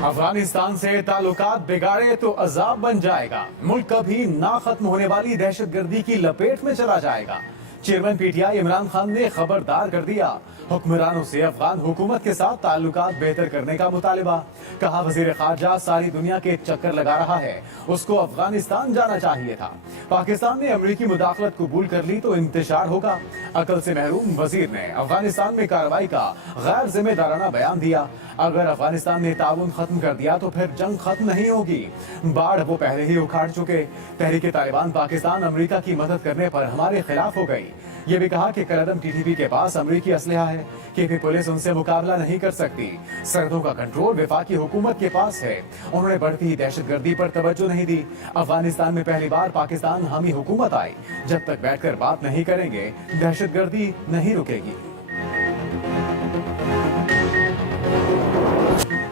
अफगानिस्तान से ताल्लुकात बिगाड़े तो अजाब बन जाएगा। मुल्क कभी ना खत्म होने वाली दहशतगर्दी की लपेट में चला जाएगा। चेयरमैन पीटीआई इमरान खान ने खबरदार कर दिया। हुक्मरानों से अफगान हुकूमत के साथ ताल्लुकात बेहतर करने का मुतालिबा। कहा वजीर खारजा सारी दुनिया के चक्कर लगा रहा है, उसको अफगानिस्तान जाना चाहिए था। पाकिस्तान ने अमरीकी मुदाखलत कबूल कर ली तो इंतशार होगा। अकल से महरूम वजीर ने अफगानिस्तान में कार्रवाई का गैर जिम्मेदाराना बयान दिया। अगर अफगानिस्तान ने ताउन खत्म कर दिया तो फिर जंग खत्म नहीं होगी। बाढ़ वो पहले ही उखाड़ चुके। तहरीके तालिबान पाकिस्तान अमेरिका की मदद करने पर हमारे खिलाफ हो गई। ये भी कहा कि कलदम टीटीपी के पास अमेरिकी असलहा है कि भी पुलिस उनसे मुकाबला नहीं कर सकती। सरहदों का कंट्रोल वफाकी हुकूमत के पास है। उन्होंने बढ़ती दहशतगर्दी पर तवज्जो नहीं दी। अफगानिस्तान में पहली बार पाकिस्तान हामी हुकूमत आई। जब तक बैठकर बात नहीं करेंगे दहशतगर्दी नहीं रुकेगी।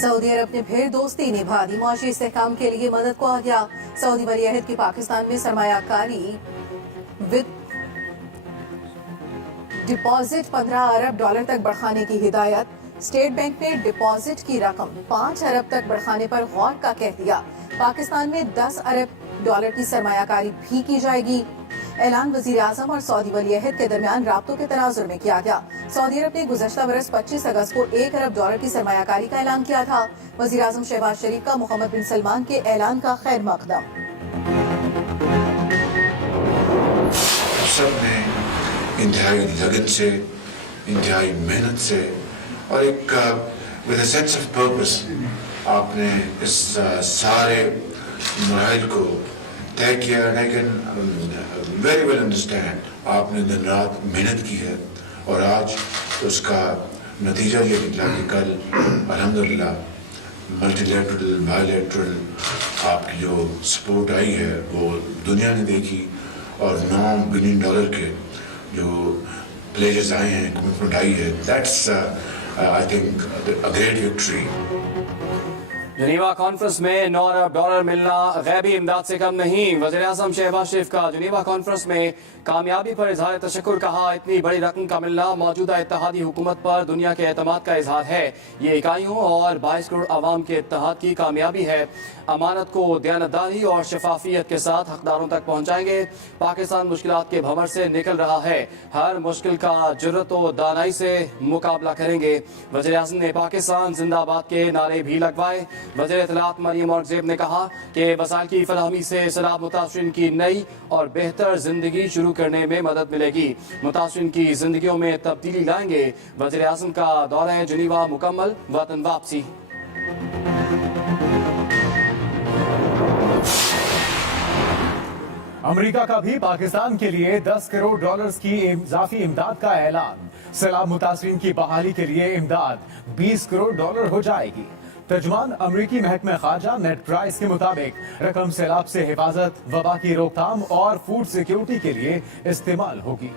सऊदी अरब ने फिर दोस्ती निभा दी। मुआशी इस्तेहकाम के लिए मदद को आ गया। सऊदी वलीअहद की पाकिस्तान में सरमायाकारी विद डिपॉजिट 15 अरब डॉलर तक बढ़ाने की हिदायत। स्टेट बैंक ने डिपॉजिट की रकम 5 अरब तक बढ़ाने पर गौर का कह दिया। पाकिस्तान में 10 अरब डॉलर की सरमायाकारी भी की जाएगी। ऐलान वजीर आजम और सऊदी वलीअहद के दरमियान राब्तों के तनाजुर में किया गया। सऊदी अरब ने गुज़श्ता बरस 25 अगस्त को 1 अरब डॉलर की सरमायाकारी का ऐलान किया था। वजीर आजम शहबाज शरीफ का मोहम्मद बिन सलमान के ऐलान का खैर मकदम। इंतहाई लगन से, इंतहाई मेहनत से और एक with a sense of purpose आपने इस सारे मराहल को तय किया। I can very well understand आपने दिन रात मेहनत की है और आज उसका नतीजा ये निकला कि कल अल्हम्दुलिल्लाह मल्टीलैटरल बायलैटरल आपकी जो सपोर्ट आई है वो दुनिया ने देखी और $9 बिलियन के जो प्लेजेस आए हैं, कमिटमेंट आई है, that's I think a great victory. जनीवा conference में 9 अरब डॉलर मिलना गैबी इमदाद से कम नहीं। वज़ीर आज़म शहबाज शरीफ का जनीवा कॉन्फ्रेंस में कामयाबी पर इजहार तशक्कुर। कहा इतनी बड़ी रकम का मिलना मौजूदा इत्तेहादी हुकूमत पर दुनिया के एतमाद का इजहार है। ये इकाइयों और 22 करोड़ आवाम के इत्तेहाद की कामयाबी है। अमानत को दयानतदारी और शफाफियत के साथ हकदारों तक पहुँचाएंगे। पाकिस्तान मुश्किलात के भंवर से निकल रहा है। हर मुश्किल का जुर्रत और दानाई से मुकाबला करेंगे। वज़ीर आज़म ने पाकिस्तान जिंदाबाद के नारे भी लगवाए। वज़ीर इत्तलात मरियम औरंगज़ेब ने कहा कि वसाइल की फराहमी से सैलाब मुतासरीन की नई और बेहतर जिंदगी शुरू करने में मदद मिलेगी। मुतासरीन की जिंदगियों में तब्दीली लाएंगे। वज़ीर आज़म का दौरा जनीवा मुकम्मल, वतन वापसी। अमेरिका का भी पाकिस्तान के लिए 10 करोड़ डॉलर्स की इजाफी इमदाद का ऐलान। सैलाब मुतासरीन की बहाली के लिए इमदाद 20 करोड़ डॉलर हो जाएगी। तर्जुमान अमरीकी महकमा खारजा नेट प्राइस के मुताबिक रकम सैलाब से हिफाजत, वबा की रोकथाम और फूड सिक्योरिटी के लिए इस्तेमाल होगी।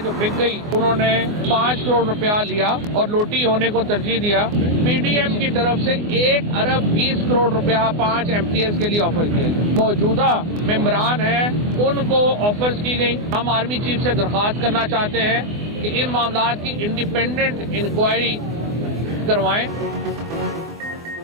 जो बिक गई उन्होंने 5 करोड़ रुपया दिया और लूटी होने को तरजीह दिया। पीडीएम की तरफ से 1 अरब 20 करोड़ रुपया 5 MTS के लिए ऑफर किए। मौजूदा मेंबरान है उनको ऑफर्स की गई। हम आर्मी चीफ से दरख्वास्त करना चाहते हैं कि इन मामलों की इंडिपेंडेंट इंक्वायरी करवाएं।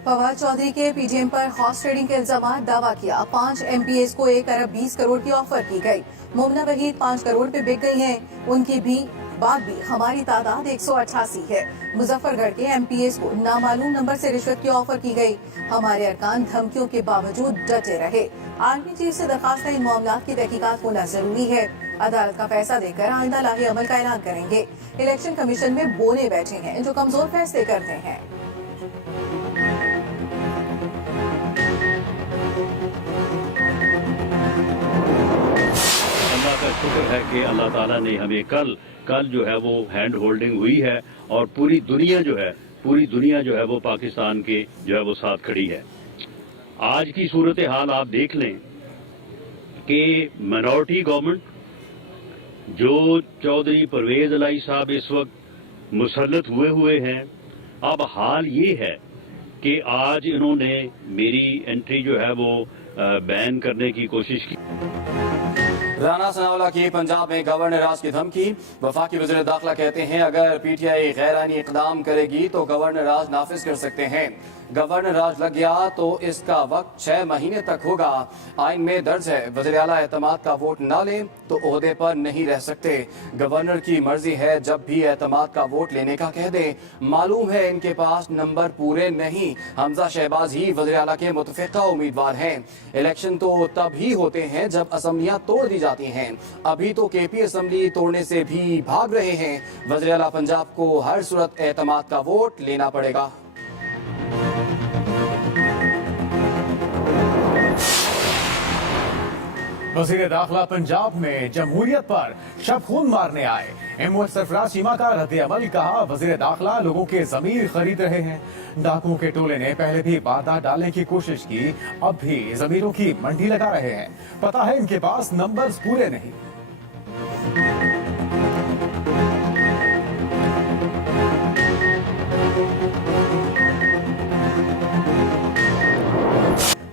फवाद चौधरी के पीडीएम पर हॉर्स ट्रेडिंग के इल्जाम। दावा किया 5 MPS को 1 अरब 20 करोड़ की ऑफर की गई। मुमना वहीद 5 करोड़ पे बिक गई हैं। उनकी भी बाद भी हमारी तादाद 188 है। मुजफ्फरगढ़ के MPS को नामालूम नंबर से रिश्वत की ऑफर की गई। हमारे अरकान धमकियों के बावजूद डटे रहे। आर्मी चीफ से दरखास्त है इन मामलों की तहकीकात होना जरूरी है। अदालत का फैसला देकर आइंदा लाही अमल का ऐलान करेंगे। इलेक्शन कमीशन में बोने बैठे हैं जो कमजोर फैसले करते हैं। शुक्र है कि अल्लाह ताला ने हमें कल जो है वो हैंड होल्डिंग हुई है और पूरी दुनिया जो है वो पाकिस्तान के जो है वो साथ खड़ी है। आज की सूरत हाल आप देख लें कि मिनॉरिटी गवर्नमेंट जो चौधरी परवेज इलाही साहब इस वक्त मुसल्लत हुए हैं, अब हाल ये है कि आज इन्होंने मेरी एंट्री जो है वो बैन करने की कोशिश की। राना सनाउल्लाह की पंजाब में गवर्नर राज की धमकी। वफाकी वज़ीर दाखिला कहते हैं अगर पीटीआई गैरानी इक़दाम करेगी तो गवर्नर राज नाफिज कर सकते हैं। गवर्नर राज लग गया तो इसका वक्त 6 महीने तक होगा। आइन में दर्ज है वज़ीर आला एतमाद का वोट ना लें तो ओहदे पर नहीं रह सकते। गवर्नर की मर्जी है जब भी एतमाद का वोट लेने का कह दे। मालूम है इनके पास नंबर पूरे नहीं। हमजा शहबाज ही वज़ीर आला के मुतफ़िक़ा उम्मीदवार हैं। इलेक्शन तो तब ही होते हैं जब असम्बलियाँ तोड़ दी जाती हैं। अभी तो केपी असम्बली तोड़ने से भी भाग रहे हैं। वज़ीर आला पंजाब को हर सूरत एतमाद का वोट लेना पड़ेगा। वज़ीर दाखिला पंजाब में जमहूरियत पर शब खून मारने आए एमओएस सरफराज चीमा का रद्द अमल। कहा वज़ीर दाखिला लोगों के ज़मीर खरीद रहे हैं। डाकुओं के टोले ने पहले भी वारदात डालने की कोशिश की, अब भी ज़मीरों की मंडी लगा रहे हैं। पता है इनके पास नंबर्स पूरे नहीं।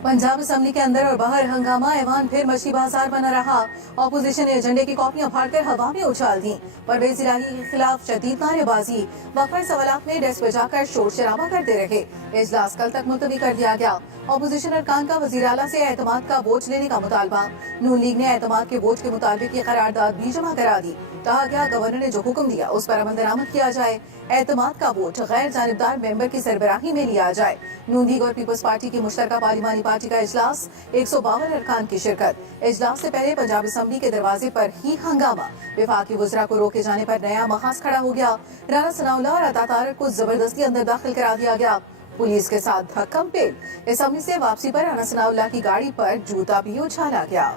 पंजाब असम्बली के अंदर और बाहर हंगामा। ऐवान फिर मछली बाजार बना रहा। ऑपोजिशन ने एजेंडे की कॉपियां फाड़कर हवा में उछाल दी। परवेज इलाही के खिलाफ शदीद नारेबाजी। वक्फा सवालात में डेस्क बजाकर शोर शराबा करते रहे। इजलास कल तक मुलतवी कर दिया गया। ऑपोजिशन अरकान का वज़ीर आला से एतमाद का बोझ लेने का मुतालबा। नून लीग ने एतमाद के बोझ के मुताबिक की करारदाद भी जमा करा दी। कहा गया गवर्नर ने जो हुक्म दिया उस पर अमल दरामद किया जाए। एतमाद का वोट गैर जानिबदार मेंबर की सरबराही में लिया जाए। नून लीग और पीपल्स पार्टी की मुश्तरका पार्लिमानी पार्टी का इजलास 152 अरकान की शिरकत। इजलास से पहले पंजाब असम्बली के दरवाजे पर ही हंगामा। विफाकी वज़रा को रोके जाने पर नया महाज खड़ा हो गया। राना सनाउल्लाह और अता तारक को जबरदस्ती अंदर दाखिल करा दिया गया। पुलिस के साथ धक्कम पेल। असम्बली से वापसी पर राना सनाउल्लाह की गाड़ी पर जूता भी उछाला गया।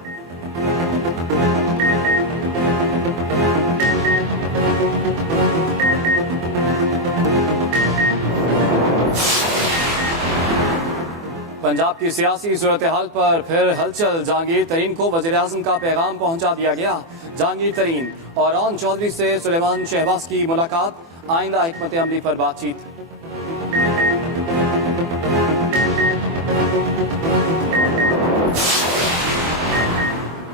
पंजाब की सियासी सूरत हाल पर फिर हलचल। जहांगीर तरीन को वज़ीर आज़म का पैगाम पहुंचा दिया गया। जहांगीर तरीन और ऑन चौधरी से सुलेमान शहबाज की मुलाकात। आइंदा हिकमत अमली पर बातचीत।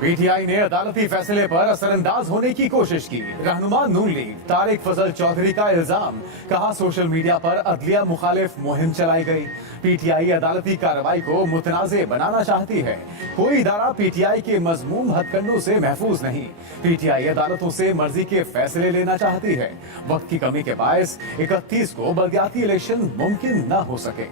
पीटीआई ने अदालती फैसले पर असरअंदाज होने की कोशिश की। रहनुमा नून लीग तारिक फजल चौधरी का इल्जाम। कहा सोशल मीडिया पर अदलिया मुखालिफ मुहिम चलाई गई। पीटीआई अदालती कार्रवाई को मुतनाज़े बनाना चाहती है। कोई इदारा पीटीआई के मजमूम हथकंडों से महफूज नहीं। पीटीआई अदालतों से मर्जी के फैसले लेना चाहती है। वक्त की कमी के बायस 31 को बलदियाती इलेक्शन मुमकिन न हो सके।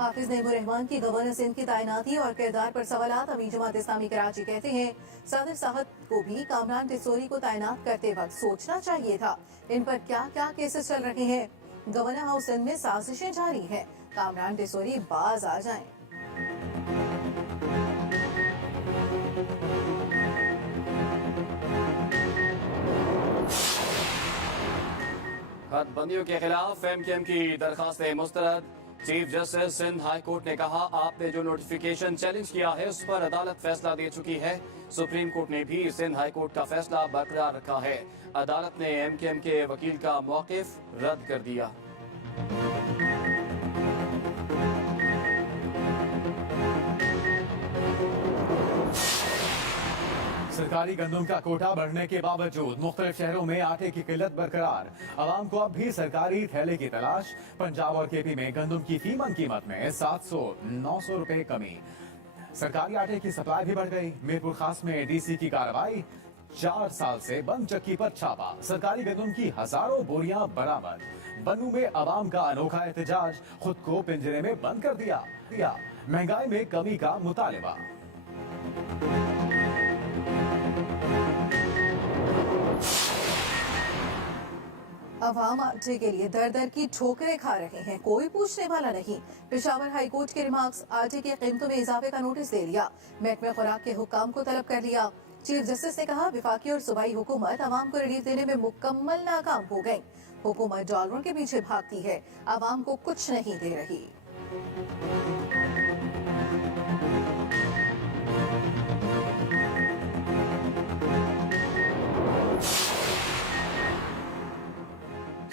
हाफिज नईमुर रहमान की गवर्नर सिंध की तैनाती और किरदार पर सवालात। अमीर जमात इस्लामी कराची कहते हैं सदर साहब को भी कामरान टिसोरी को तैनात करते वक्त सोचना चाहिए था। इन पर क्या क्या केसेस चल रहे हैं। गवर्नर हाउस सिंध में साजिशें जारी हैं। कामरान टिसोरी बाज आ जाएं। हदबंदियों के खिलाफ एमकेएम की दरखास्तें मुस्तरद। Chief justice Sindh high court ने कहा आपने जो नोटिफिकेशन चैलेंज किया है उस पर अदालत फैसला दे चुकी है। सुप्रीम कोर्ट ने भी सिंध हाई कोर्ट का फैसला बरकरार रखा है। अदालत ने एमकेएम के वकील का मौकिफ रद्द कर दिया। सरकारी गंदम का कोटा बढ़ने के बावजूद मुख्तलिफ शहरों में आटे की किल्लत बरकरार। आवाम को अब भी सरकारी थैले की तलाश। पंजाब और केपी में गंदम की फीमन कीमत में 700-900 रुपए कमी। सरकारी आटे की सप्लाई भी बढ़ गई। मीरपुर खास में डीसी की कार्रवाई। 4 साल से बंद चक्की पर छापा। सरकारी गंदम की हजारों बोरियां बरामद। बन्नू में आवाम का अनोखा एहतजाज। खुद को पिंजरे में बंद कर दिया। महंगाई में कमी का मुतालिबा। अवाम आटे के लिए दर दर की ठोकरें खा रहे हैं, कोई पूछने वाला नहीं। पेशावर हाई कोर्ट के रिमार्क्स। आटे की कीमतों में इजाफे का नोटिस दे लिया। महकमे खुराक के हुक्काम को तलब कर लिया। चीफ जस्टिस ने कहा विफाकी और सूबाई हुकूमत अवाम को रिलीफ देने में मुकम्मल नाकाम हो गई। हुकूमत डॉलरों के पीछे भागती है, अवाम को कुछ नहीं दे रही।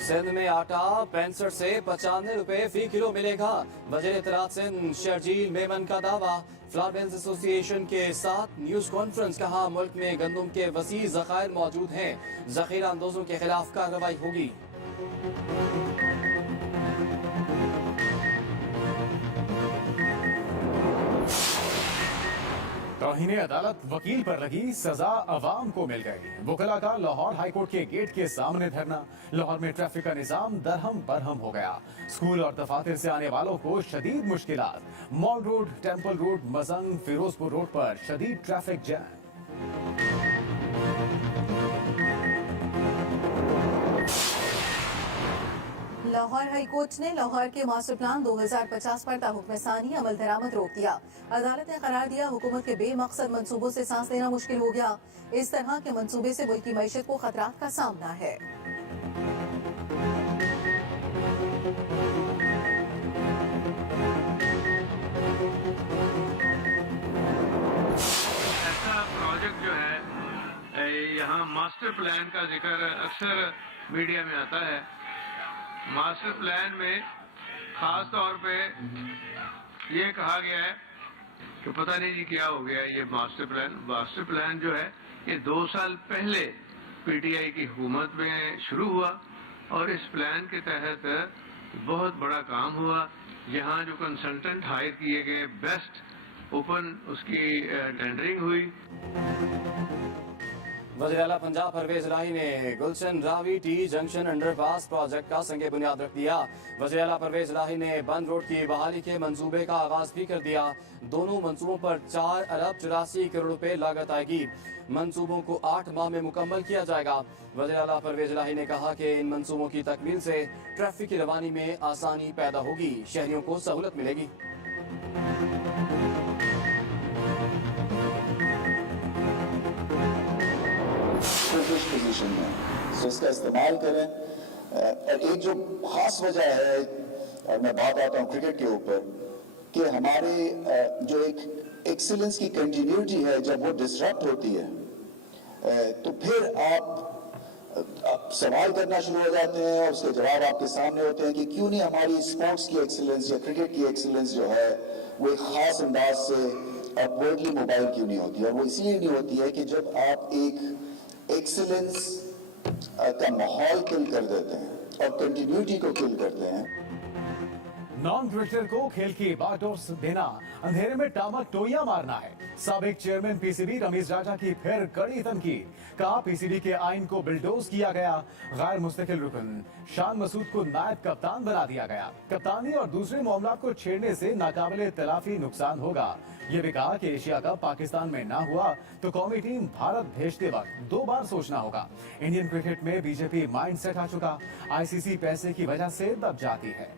सिंध में आटा 65 से 95 रुपए फी किलो मिलेगा। वज़ीर इत्तलात सिंध शर्जील मेमन का दावा। फ्लावर मिल्स एसोसिएशन के साथ न्यूज कॉन्फ्रेंस, कहा मुल्क में गंदम के वसी ज़खायर मौजूद हैं, जखीरा अंदोजों के खिलाफ कार्रवाई होगी। तौहीने अदालत वकील पर लगी सजा अवाम को मिल गई। वकला का लाहौर हाईकोर्ट के गेट के सामने धरना। लाहौर में ट्रैफिक का निजाम दरहम बरहम हो गया। स्कूल और दफातर से आने वालों को शदीद मुश्किलात। Mall road, temple road, Mozang, Ferozepur road पर शदीद ट्रैफिक जैम। लाहौर हाईकोर्ट ने लाहौर के मास्टर प्लान 2050 पर ताहुक्मसानी अमल दरामद रोक दिया। अदालत ने करार दिया, हुकूमत के बेमकसद मंसूबों से सांस लेना मुश्किल हो गया। इस तरह के मंसूबे से मुल्क की मईशत को खतरात का सामना है। ऐसा प्रोजेक्ट जो है, यहाँ मास्टर प्लान का जिक्र अक्सर मीडिया में आता है। मास्टर प्लान में खास तौर पे ये कहा गया है कि पता नहीं जी क्या हो गया ये मास्टर प्लान जो है ये 2 साल पहले पीटीआई की हुकूमत में शुरू हुआ और इस प्लान के तहत बहुत बड़ा काम हुआ। यहाँ जो कंसल्टेंट हायर किए गए, बेस्ट ओपन उसकी टेंडरिंग हुई। वज़ीर आला पंजाब परवेज इलाही ने Gulshan Ravi T junction underpass project का संगे बुनियाद रख दिया। वज़ीर आला परवेज इलाही ने बंद रोड की बहाली के मंसूबे का आगाज भी कर दिया। दोनों मंसूबों पर 4 अरब 84 करोड़ रुपए लागत आएगी। मंसूबों को 8 माह में मुकम्मल किया जाएगा। वज़ीर आला परवेज इलाही ने कहा कि इन मंसूबों की तकमील से ट्रैफिक की रवानी में आसानी पैदा होगी, शहरियों को सहूलत मिलेगी। पोजीशन में तो इसका इस्तेमाल करें। और एक जो खास वजह है, और मैं बात आता हूँ क्रिकेट के ऊपर, कि हमारे जो एक एक्सीलेंस की कंटिन्यूटी है, जब वो डिसरप्ट होती है तो फिर आप सवाल करना शुरू हो जाते हैं और उसके जवाब आपके सामने होते हैं कि क्यों नहीं हमारी स्पोर्ट्स की एक्सीलेंस या क्रिकेट की एक्सीलेंस जो है वो एक खास अंदाज से अपवर्डली मोबाइल क्यों नहीं होती है। और वो इसलिए नहीं होती है कि जब आप एक एक्सीलेंस का माहौल किल कर देते हैं और कंटिन्यूटी को किल करते हैं। नॉन क्रिकेटर को खेल की बाटोर देना अंधेरे में टामक टोइया मारना है। साबिक चेयरमैन पीसीबी रमीज राजा की फिर कड़ी तनकीद। कहा पीसीबी के आइन को बिल्डोज किया गया। गैर मुस्तकिल रुकन शान मसूद को नायब कप्तान बना दिया गया। कप्तानी और दूसरे मामलात को छेड़ने से नाकाबिले तलाफी नुकसान होगा। ये भी कहा कि एशिया कप पाकिस्तान में ना हुआ तो कौमी टीम भारत भेजते वक्त 2 बार सोचना होगा। इंडियन क्रिकेट में बीजेपी माइंड सेट आ चुका। आईसीसी पैसे की वजह से दब जाती है।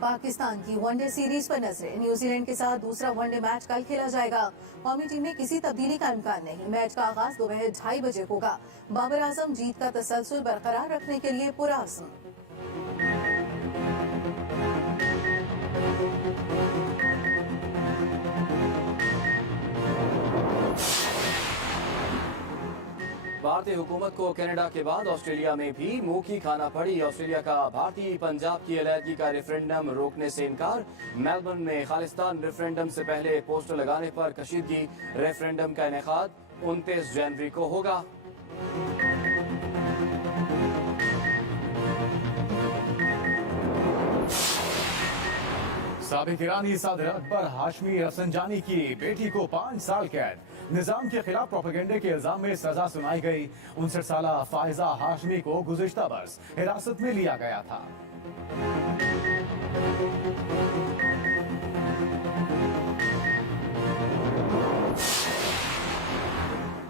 पाकिस्तान की वनडे सीरीज पर नजरें। न्यूजीलैंड के साथ दूसरा वनडे मैच कल खेला जाएगा। कौमी टीम में किसी तब्दीली का इम्कान नहीं। मैच का आगाज दोपहर 2:30 बजे होगा। बाबर आजम जीत का तसलसल बरकरार रखने के लिए पुरअज़्म। भारतीय हुकूमत को कनाडा के बाद ऑस्ट्रेलिया में भी मुंह की खाना पड़ी। ऑस्ट्रेलिया का भारतीय पंजाब की अलहदगी का रेफरेंडम रोकने से इनकार। मेलबर्न में खालिस्तान रेफरेंडम से पहले पोस्टर लगाने पर कशीदगी। रेफरेंडम का इनेकाद 29 जनवरी को होगा। साबिक ईरानी सदर अकबर हाशमी रफसंजानी की बेटी को 5 साल कैद। निजाम के खिलाफ प्रोपेगेंडे के इल्जाम में सजा सुनाई गई। 59 साला फायजा हाशमी को गुज़िश्ता बरस हिरासत में लिया गया था।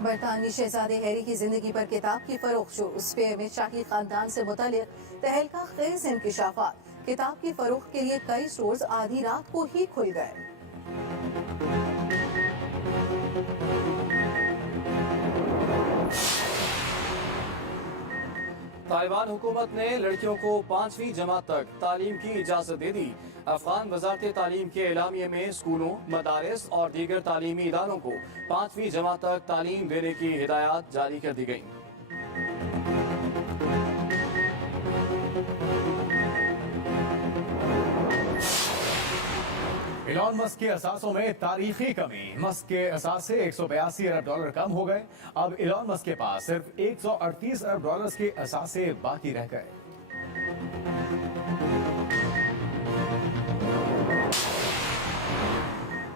बरतानवी शहजादे हैरी की जिंदगी पर किताब की फरोख्त शुरू। स्पेयर में शाही खानदान से मुतालिक तहलका खेज इंकिशाफात। किताब की फरोख्त के लिए कई स्टोर्स आधी रात को ही खुल गए। तालिबान हुकूमत ने लड़कियों को 5वीं जमात तक तालीम की इजाजत दे दी। अफगान वजारत तालीम के एलामिये में स्कूलों, मदारिस और दीगर तालीमी इदारों को 5वीं जमात तक तालीम देने की हिदायत जारी कर दी गई। इलॉन मस्क के असासों में तारीखी कमी। मस्क के असासे 182 अरब डॉलर कम हो गए। अब इलॉन मस्क के पास सिर्फ 138 अरब डॉलर के असासे बाकी रह गए।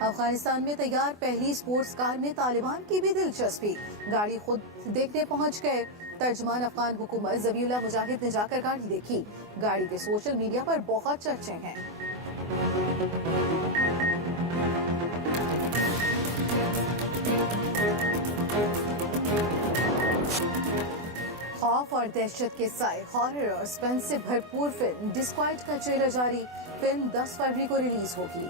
अफगानिस्तान में तैयार पहली स्पोर्ट्स कार में तालिबान की भी दिलचस्पी। गाड़ी खुद देखने पहुंच गए। तर्जमान अफगान हुकूमत ज़बीउल्लाह मुजाहिद ने जाकर गाड़ी देखी। गाड़ी के सोशल मीडिया पर बहुत चर्चे हैं। खौफ और दहशत के साए हॉरर और स्पेंस से भरपूर फिल्म डिस्क्वाइट का ट्रेलर जारी। फिल्म 10 फरवरी को रिलीज होगी।